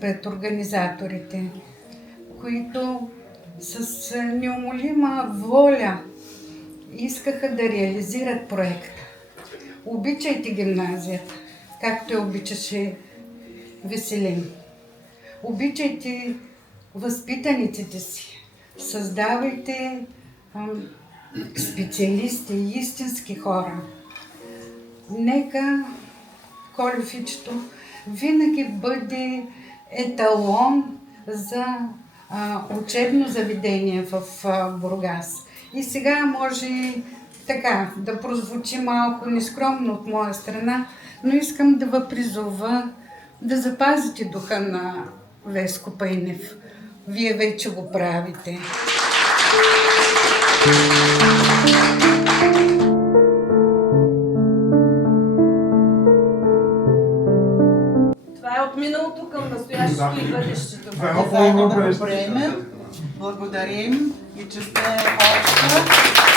25 организаторите, които с неумолима воля искаха да реализират проекта. Обичайте гимназията, както я обичаше Веселин. Обичайте възпитаниците си. Създавайте специалисти, истински хора. Нека Колюфичето винаги бъде еталон за учебно заведение в Бургас. И сега може така да прозвучи малко нескромно от моя страна, но искам да ви призова да запазите духа на Веско Пейнев. Вие вече го правите. Това е от миналото към настоящето и бъдещето. Заедно да го приемем, благодарим и че сте обща.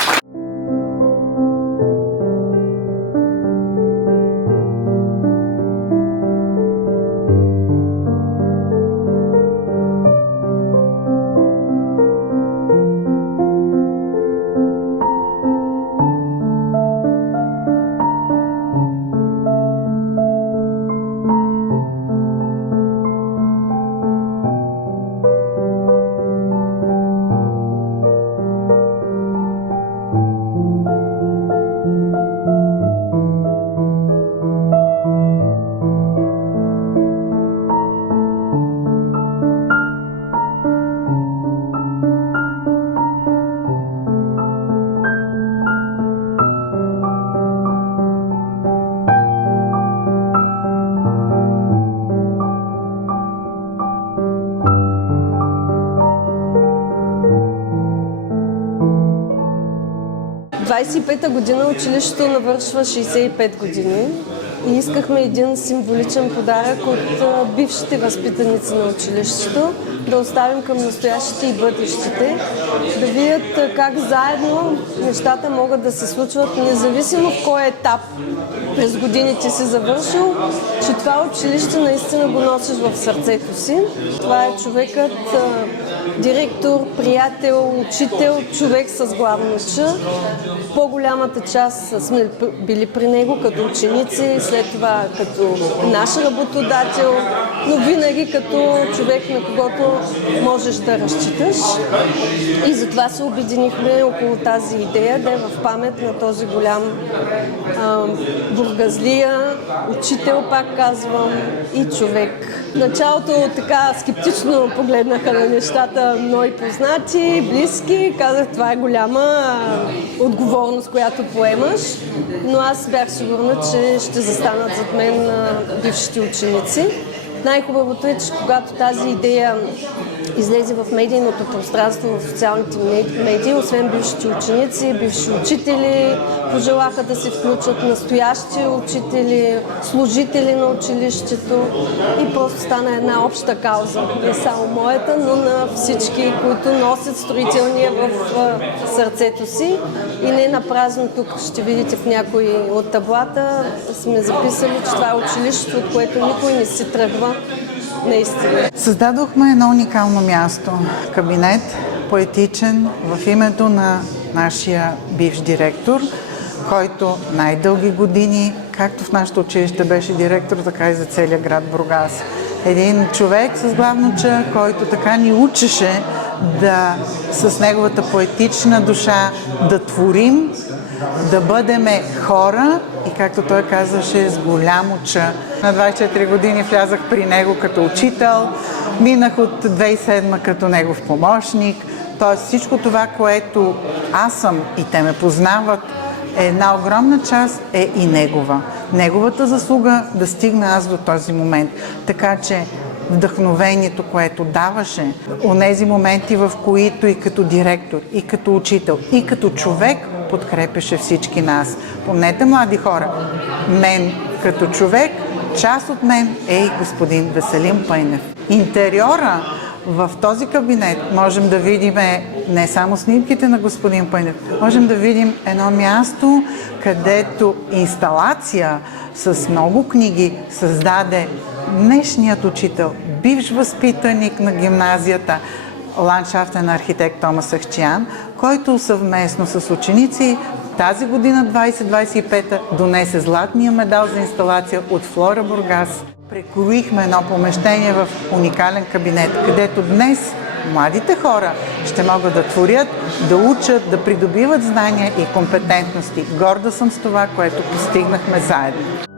Та година училището навършва 65 години и искахме един символичен подарък от бившите възпитаници на училището да оставим към настоящите и бъдещите, да видят как заедно нещата могат да се случват, независимо в кой етап през годините си завършил, че това училище наистина го носиш в сърцето си. Това е човекът, директор, приятел, учител, човек с главно Ч. По-голямата част сме били при него като ученици, след това като наш работодател, но винаги като човек, на когото можеш да разчиташ. И затова се обединихме около тази идея да е в памет на този голям бургазлия, учител, пак казвам, и човек. В началото така скептично погледнаха на нещата мои познати, близки. Казах, това е голяма отговорност, която поемаш, но аз бях сигурна, че ще застанат зад мен бившите ученици. Най-хубавото е, че когато тази идея излезе в медийното пространство, в социалните медии, освен бившите ученици, бивши учители, пожелаха да се включат настоящи учители, служители на училището и просто стана една обща кауза. Не само моята, но на всички, които носят строителния в сърцето си. И не напразно тук ще видите в някои от таблата сме записали, че това е училището, от което никой не си тръгва. Наистина. Създадохме едно уникално място. Кабинет, поетичен, в името на нашия бивш директор, който най-дълги години, както в нашето училище беше директор, така и за целия град Бургас. Един човек с главно Ч, който така ни учеше да с неговата поетична душа да творим, да бъдеме хора и, както той казваше, с голямо Ч. На 24 години влязах при него като учител, минах от 2007 като негов помощник. Тоест всичко това, което аз съм и те ме познават, една огромна част е и негова. Неговата заслуга да стигна аз до този момент. Така че вдъхновението, което даваше, онези моменти, в които и като директор, и като учител, и като човек подкрепяше всички нас. Помнете, млади хора, мен като човек, част от мен е и господин Веселин Пейнев. Интериора в този кабинет можем да видим не само снимките на господин Пейнев, можем да видим едно място, където инсталация с много книги създаде днешният учител, бивш възпитаник на гимназията, ландшафтен архитект Томас Ахчиян, който съвместно с ученици тази година 2025 донесе златния медал за инсталация от Флора Бургас. Прекроихме едно помещение в уникален кабинет, където днес младите хора ще могат да творят, да учат, да придобиват знания и компетентности. Горда съм с това, което постигнахме заедно.